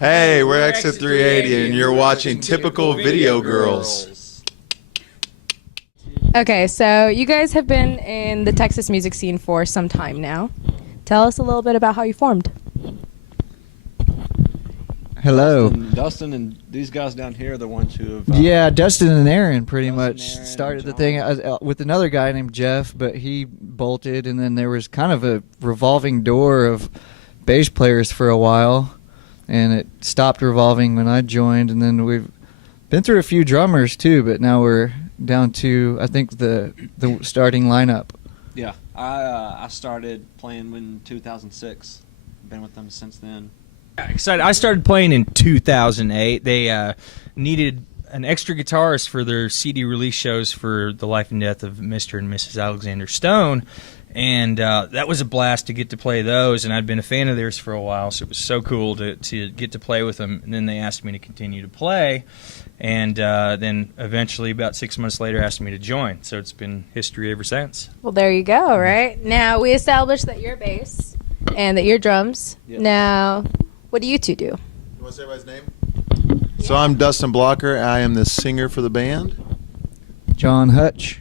Hey, we're Exit 380 and you're watching Typical Video Girls. Okay, so you guys have been in the Texas music scene for some time now. Tell us a little bit about how you formed. Hello. Dustin and these guys down here are the ones who have... Yeah, Dustin and Aaron pretty much Aaron, started the John. thing with another guy named Jeff, but he bolted, and then there was kind of a revolving door of bass players for a while, and it stopped revolving when I joined, and then we've been through a few drummers too, but now we're down to, I think, the starting lineup. Yeah, I started playing in 2006. Been with them since then. Excited. I started playing in 2008. They needed an extra guitarist for their CD release shows for the life and death of Mr. and Mrs. Alexander Stone, and that was a blast to get to play those, and I'd been a fan of theirs for a while, so it was so cool to get to play with them, and then they asked me to continue to play, and then eventually about 6 months later asked me to join, so it's been history ever since. Well, there you go, right? Now, we established that you're bass and that you're drums. Yes. Now, what do you two do? You want to say everybody's name? So I'm Dustin Blocker. I am the singer for the band. John Hutch,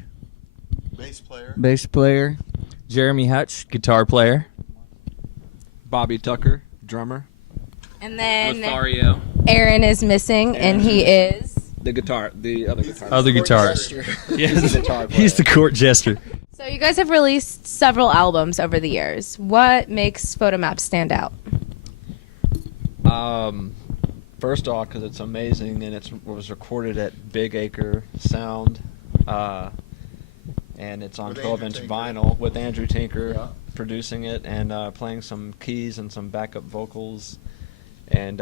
Bass player. Jeremy Hutch, guitar player. Bobby Tucker, drummer. And then Lothario. Aaron is missing, and he is... The other guitar. Other guitarist. He's the guitar player. He's the court jester. So you guys have released several albums over the years. What makes Photomaps stand out? First off, because it's amazing, and it was recorded at Big Acre Sound, and it's on With 12-inch Andrew Tinker. vinyl with Andrew Tinker Yeah. producing it and playing some keys and some backup vocals, and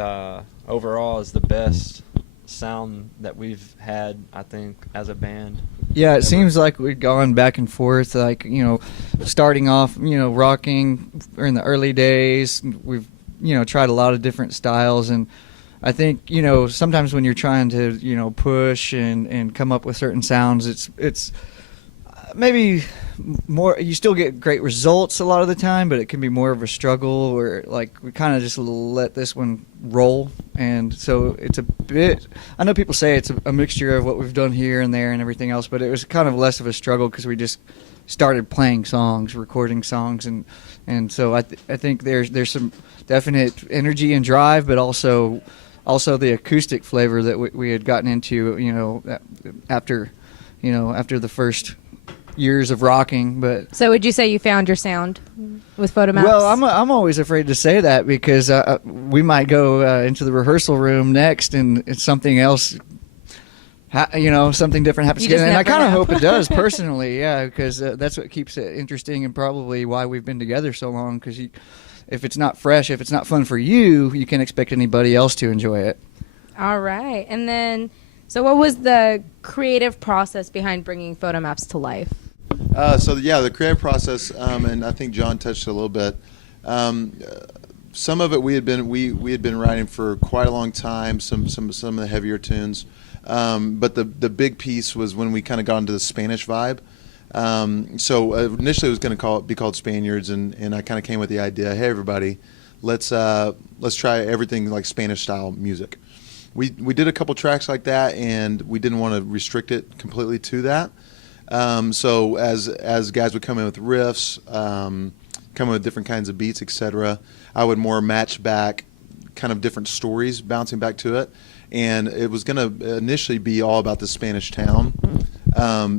overall is the best sound that we've had, I think, as a band. Yeah, it Ever. seems like we've gone back and forth, like, starting off, rocking in the early days. We've, tried a lot of different styles, and I think, sometimes when you're trying to, push and come up with certain sounds, it's maybe more, you still get great results a lot of the time, but it can be more of a struggle, or like we kind of just let this one roll. And so it's a bit, I know people say it's a mixture of what we've done here and there and everything else, but it was kind of less of a struggle because we just started playing songs, recording songs, and so I think there's some definite energy and drive, but also the acoustic flavor that we had gotten into, after the first years of rocking. But So would you say you found your sound with Photomaps? well, I'm always afraid to say that because we might go into the rehearsal room next and it's something else. Something different happens You again, just and I never kind of know. hope it does personally, yeah, because that's what keeps it interesting and probably why we've been together so long. Because if it's not fresh, if it's not fun for you, you can't expect anybody else to enjoy it. All right. And then, so what was the creative process behind bringing Photomaps to life? The creative process, and I think John touched a little bit. Some of it we had been writing for quite a long time. Some of the heavier tunes, but the big piece was when we kind of got into the Spanish vibe. So initially it was going to be called Spaniards, and I kind of came with the idea, hey everybody, let's try everything like Spanish style music. We did a couple tracks like that, and we didn't want to restrict it completely to that. So as guys would come in with riffs, come in with different kinds of beats, etc., I would more match back kind of different stories bouncing back to it. And it was going to initially be all about the Spanish town.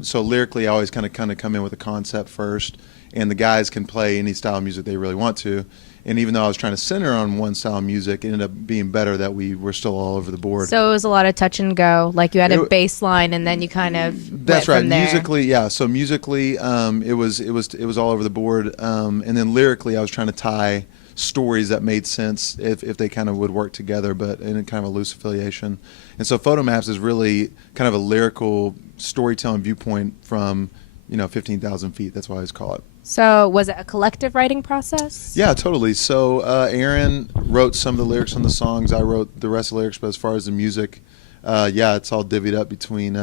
So lyrically, I always kind of come in with a concept first, and the guys can play any style of music they really want to. And even though I was trying to center on one style of music, it ended up being better that we were still all over the board. So it was a lot of touch and go. Like you had a bass line, and then you kind of That's went right. from there. Musically, yeah. So musically, it was all over the board. And then lyrically, I was trying to tie stories that made sense if they kind of would work together, but in a kind of a loose affiliation. And so Photomaps is really kind of a lyrical storytelling viewpoint from 15,000 feet. That's why I always call it. So was it a collective writing process? Yeah, totally. So Aaron wrote some of the lyrics on the songs. I wrote the rest of the lyrics, but as far as the music, it's all divvied up between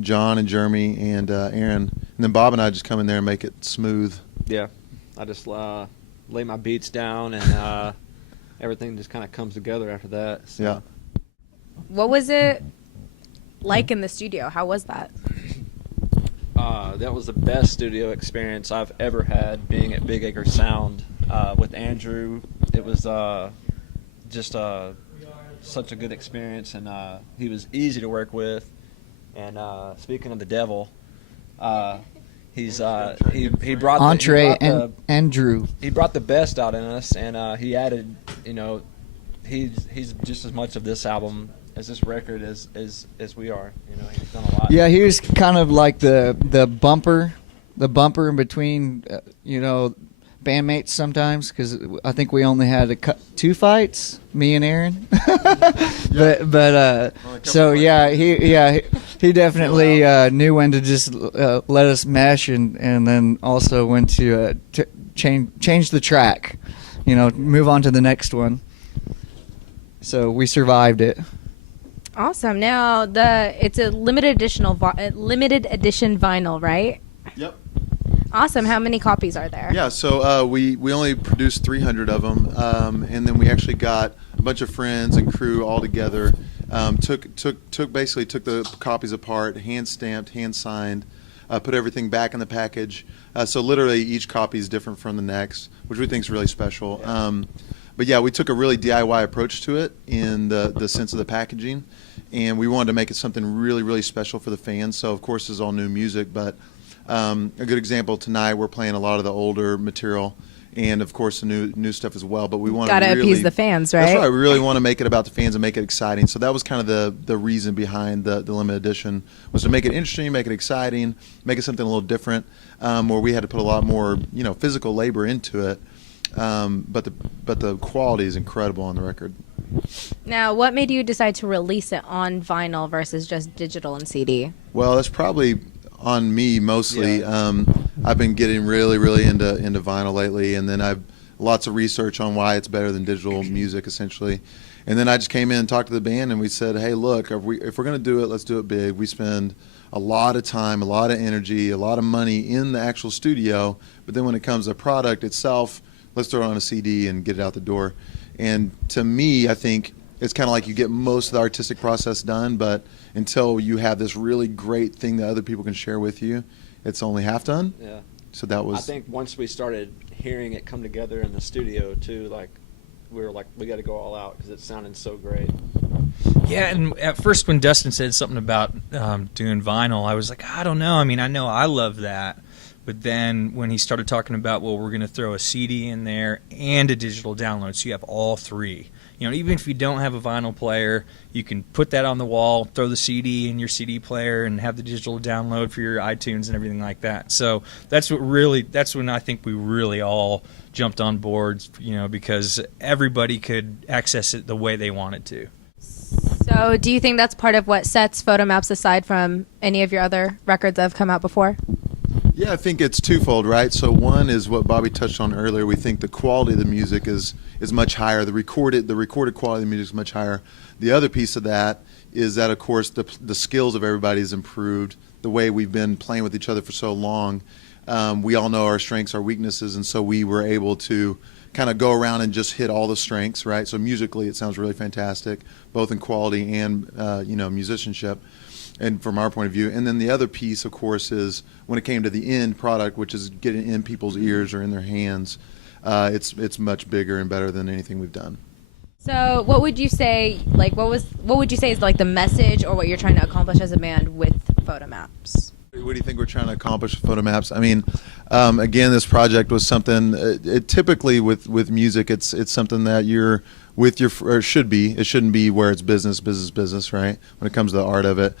John and Jeremy and Aaron. And then Bob and I just come in there and make it smooth. Yeah, I just lay my beats down and everything just kind of comes together after that. So. Yeah. What was it like in the studio? How was that? That was the best studio experience I've ever had, being at Big Acre Sound with Andrew. It was just such a good experience, and he was easy to work with. And speaking of the devil, he brought Andrew. He brought the best out in us, and he added, he's just as much of this album as this record as we are. He's done a lot. Yeah, he was kind of like the bumper in between, bandmates sometimes, because I think we only had two fights, me and Aaron. but so yeah, he definitely knew when to just let us mesh, and then also when to change the track, move on to the next one. So we survived it. Awesome. Now it's a limited edition vinyl, right? Yep. Awesome. How many copies are there? Yeah, so we only produced 300 of them, and then we actually got a bunch of friends and crew all together. Took the copies apart, hand stamped, hand signed, put everything back in the package. So literally each copy is different from the next, which we think is really special. But yeah, we took a really DIY approach to it in the sense of the packaging, and we wanted to make it something really, really special for the fans. So of course it's all new music, but a good example tonight, we're playing a lot of the older material, and of course the new stuff as well. But we want to gotta appease the fans, right? That's right. We really want to make it about the fans and make it exciting. So that was kind of the reason behind the limited edition, was to make it interesting, make it exciting, make it something a little different, where we had to put a lot more physical labor into it. But the quality is incredible on the record. Now, what made you decide to release it on vinyl versus just digital and CD? Well, that's probably on me mostly. Yeah. I've been getting really, really into vinyl lately, and then I've lots of research on why it's better than digital music, essentially. And then I just came in and talked to the band, and we said, hey, look, if we're going to do it, let's do it big. We spend a lot of time, a lot of energy, a lot of money in the actual studio, but then when it comes to the product itself, let's throw it on a CD and get it out the door. And to me, I think it's kind of like you get most of the artistic process done, but until you have this really great thing that other people can share with you, it's only half done. Yeah. So that was. I think once we started hearing it come together in the studio too, we were like, we got to go all out because it sounded so great. Yeah, and at first when Dustin said something about doing vinyl, I was like, I don't know. I mean, I know I love that. But then when he started talking about, well, we're going to throw a CD in there and a digital download, so you have all three. Even if you don't have a vinyl player, you can put that on the wall, throw the CD in your CD player, and have the digital download for your iTunes and everything like that. So that's when I think we really all jumped on board, because everybody could access it the way they wanted to. So do you think that's part of what sets Photomaps aside from any of your other records that have come out before? Yeah, I think it's twofold, right? So one is what Bobby touched on earlier. We think the quality of the music is much higher. The recorded quality of the music is much higher. The other piece of that is that, of course, the skills of everybody has improved. The way we've been playing with each other for so long, we all know our strengths, our weaknesses, and so we were able to kind of go around and just hit all the strengths, right? So musically, it sounds really fantastic, both in quality and musicianship. And from our point of view. And then the other piece, of course, is when it came to the end product, which is getting in people's ears or in their hands, it's much bigger and better than anything we've done. So what would you say, what would you say is the message or what you're trying to accomplish as a band with Photomaps? What do you think we're trying to accomplish with Photomaps? I mean, again, this project was something, typically with music, it's something that you're with or should be. It shouldn't be where it's business, right? When it comes to the art of it.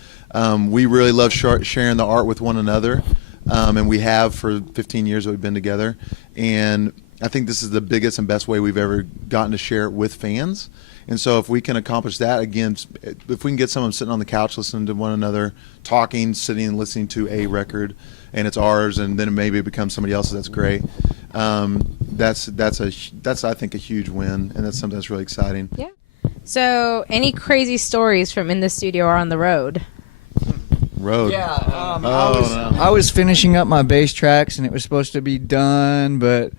We really love sharing the art with one another, and we have for 15 years that we've been together. And I think this is the biggest and best way we've ever gotten to share it with fans. And so if we can accomplish that, again, if we can get someone sitting on the couch listening to one another, talking, sitting and listening to a record, and it's ours, and then maybe it becomes somebody else's, that's great. That's I think a huge win, and that's something that's really exciting. Yeah. So any crazy stories from in the studio or on the road? Yeah, I was finishing up my bass tracks, and it was supposed to be done, but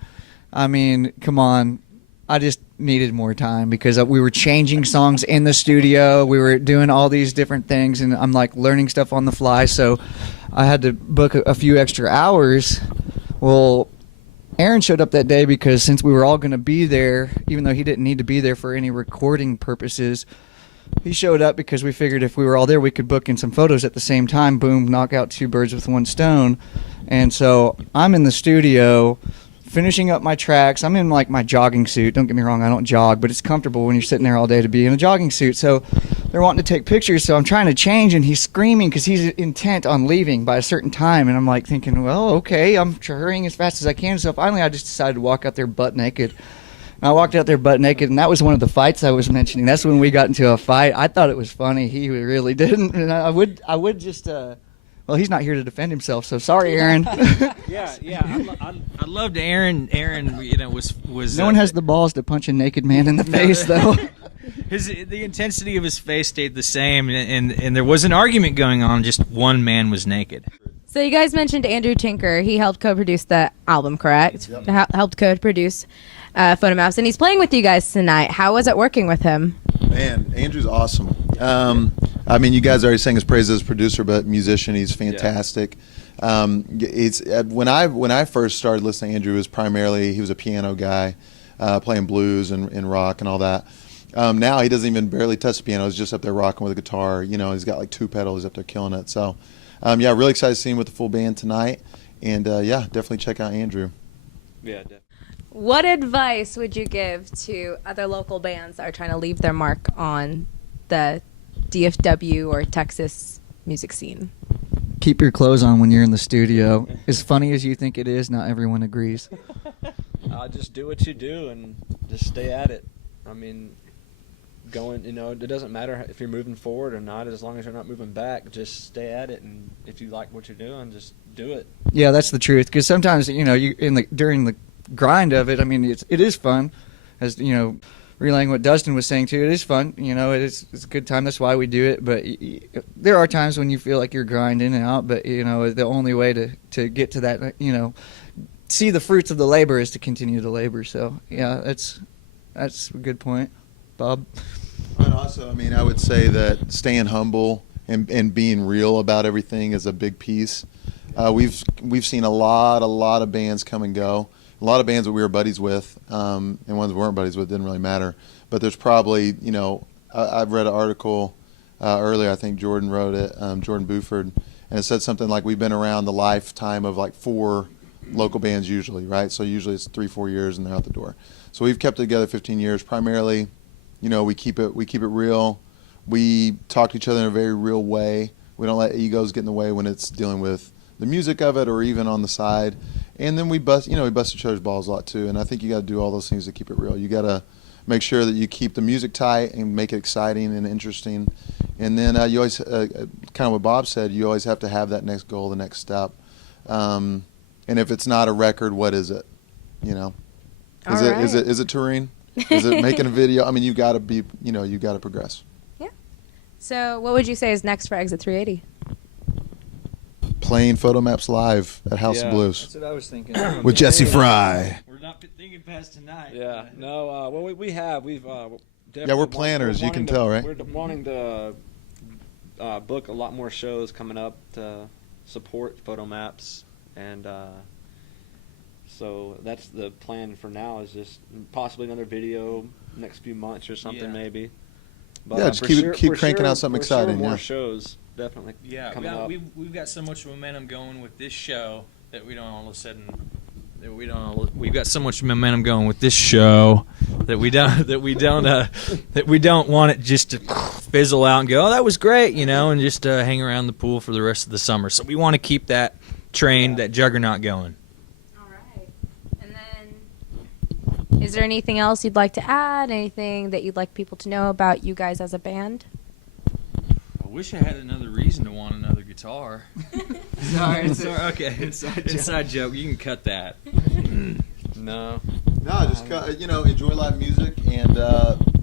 I mean, come on. I just needed more time because we were changing songs in the studio. We were doing all these different things, and I'm like learning stuff on the fly. So I had to book a few extra hours. Well, Aaron showed up that day because since we were all going to be there, even though he didn't need to be there for any recording purposes, he showed up because we figured if we were all there, we could book in some photos at the same time. Boom, knock out 2 birds with 1 stone. And so I'm in the studio finishing up my tracks. I'm in like my jogging suit. Don't get me wrong, I don't jog, but it's comfortable when you're sitting there all day to be in a jogging suit. So they're wanting to take pictures, so I'm trying to change, and he's screaming because he's intent on leaving by a certain time. And I'm like thinking, well, okay, I'm hurrying as fast as I can. So finally I just decided to walk out there butt naked. And I walked out there butt naked, and that was one of the fights I was mentioning. That's when we got into a fight. I thought it was funny. He really didn't. And I would just... well, he's not here to defend himself, so sorry, Aaron. I loved Aaron. Aaron, was No one has the balls to punch a naked man in the face, though. The intensity of his face stayed the same, and there was an argument going on. Just one man was naked. So you guys mentioned Andrew Tinker. He helped co-produce the album, correct? Yep. Helped co-produce Photomaps, and he's playing with you guys tonight. How was it working with him? Man, Andrew's awesome. I mean, you guys already sang his praises as producer, but musician, he's fantastic. It's when I first started listening to Andrew, he was a piano guy, playing blues and rock and all that. Now he doesn't even barely touch the piano. He's just up there rocking with a guitar. You know, he's got like 2 pedals. He's up there killing it. So, yeah, really excited to see him with the full band tonight. And yeah, definitely check out Andrew. Yeah, definitely. What advice would you give to other local bands that are trying to leave their mark on the DFW or Texas music scene? Keep your clothes on when you're in the studio. As funny as you think it is, not everyone agrees. Just do what you do and just stay at it. I mean, it doesn't matter if you're moving forward or not, as long as you're not moving back. Just stay at it, and if you like what you're doing, just do it. Yeah, that's the truth. Because sometimes, during the grind of it, I mean, it is fun, as relaying what Dustin was saying too. It is fun, it's a good time. That's why we do it. But there are times when you feel like you're grinding out. But the only way to get to that, see the fruits of the labor is to continue to labor. So yeah, that's a good point, Bob. And also, I mean, I would say that staying humble and being real about everything is a big piece. We've seen a lot of bands come and go. A lot of bands that we were buddies with, and ones we weren't buddies with, didn't really matter. But there's probably, I've read an article earlier, I think Jordan wrote it, Jordan Buford, and it said something like we've been around the lifetime of like 4 local bands usually, right? So usually it's 3-4 years and they're out the door. So we've kept it together 15 years. Primarily, we keep it real. We talk to each other in a very real way. We don't let egos get in the way when it's dealing with the music of it or even on the side. And then we bust each other's balls a lot too. And I think you got to do all those things to keep it real. You got to make sure that you keep the music tight and make it exciting and interesting. And then you always, kind of what Bob said, you always have to have that next goal, the next step. And if it's not a record, what is it? Is it touring? Is it making a video? I mean, you got to be, you got to progress. Yeah. So what would you say is next for Exit 380? Playing Photomaps live at House of Blues. That's what I was thinking. With Jesse Fry. We're not thinking past tonight. Yeah. No. Well, we've definitely we're planners. You can tell, right? We're wanting to book a lot more shows coming up to support Photomaps, and so that's the plan for now. Is just possibly another video next few months or something, maybe. But, yeah, just keep cranking out something exciting. More shows. Definitely. Yeah, coming up. we've got so much momentum going with this show that we don't all of a sudden we've got so much momentum going with this show that we don't want it just to fizzle out and go, oh, that was great, and just hang around the pool for the rest of the summer. So we want to keep that train, that juggernaut going. All right. And then, is there anything else you'd like to add? Anything that you'd like people to know about you guys as a band? I wish I had another reason to want another guitar. Sorry. Okay. Inside joke. You can cut that. No, just enjoy live music and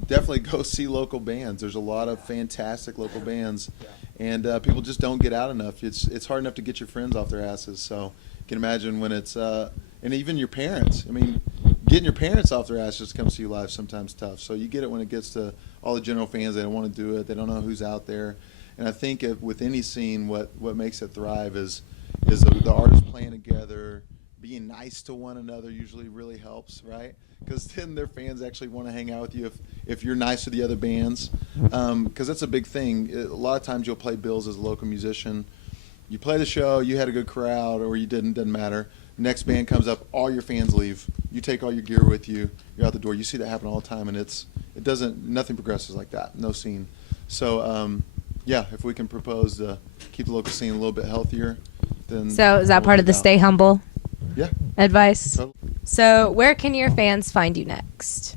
definitely go see local bands. There's a lot of fantastic local bands, and people just don't get out enough. It's hard enough to get your friends off their asses. So you can imagine when it's and even your parents. I mean, getting your parents off their ass just to come see you live sometimes tough. So you get it when it gets to all the general fans. They don't want to do it. They don't know who's out there. And I think with any scene, what makes it thrive is the artists playing together, being nice to one another usually really helps, right? Because then their fans actually want to hang out with you if you're nice to the other bands. Because that's a big thing. A lot of times you'll play bills as a local musician. You play the show, you had a good crowd, or you didn't, doesn't matter. Next band comes up, all your fans leave. You take all your gear with you, you're out the door. You see that happen all the time, and nothing progresses like that, no scene. So, yeah, if we can propose to keep the local scene a little bit healthier, then... So is that we'll part do of the that. stay humble Yeah. advice? Totally. So where can your fans find you next?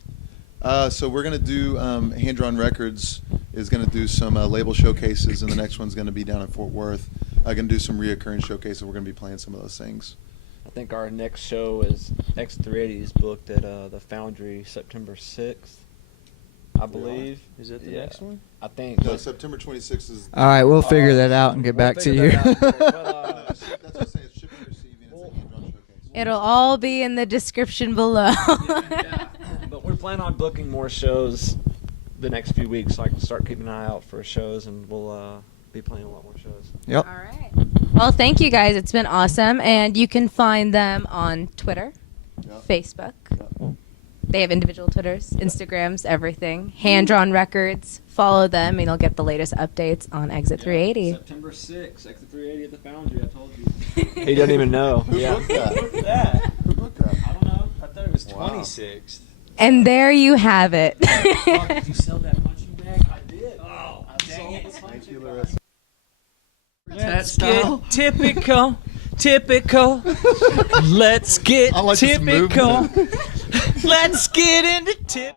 So we're going to do, Hand Drawn Records is going to do some label showcases, and the next one's going to be down in Fort Worth. I'm going to do some reoccurring showcases. We're going to be playing some of those things. I think our next show is X380 is booked at the Foundry September 6th, I believe. Is that the Yeah. next one? I think. No, but- September 26th is... All right, we'll figure that out and get We'll back to figure you. that out. But, That's what I'm saying. It's shipping and receiving. It's a Hand Drawn Showcase. It'll all be in the description below. yeah. But we're planning on booking more shows the next few weeks. Like, start keeping an eye out for shows, and we'll be playing a lot more shows. Yep. All right. Well, thank you guys. It's been awesome. And you can find them on Twitter, Yep. Facebook. Yep. They have individual Twitters, Instagrams, everything. Hand Drawn Records. Follow them, and you'll get the latest updates on Exit 380. September 6th, X380 at the Foundry. I told you. He doesn't even know. Yeah. Who booked that? that? Who booked that? I don't know. I thought it was Wow. 26th. And there you have it. Oh, did you sell that punching bag? I did. Oh, dang it. Thank you, Larissa. Let's get typical. Let's get I like this typical. movement. Let's get into tip.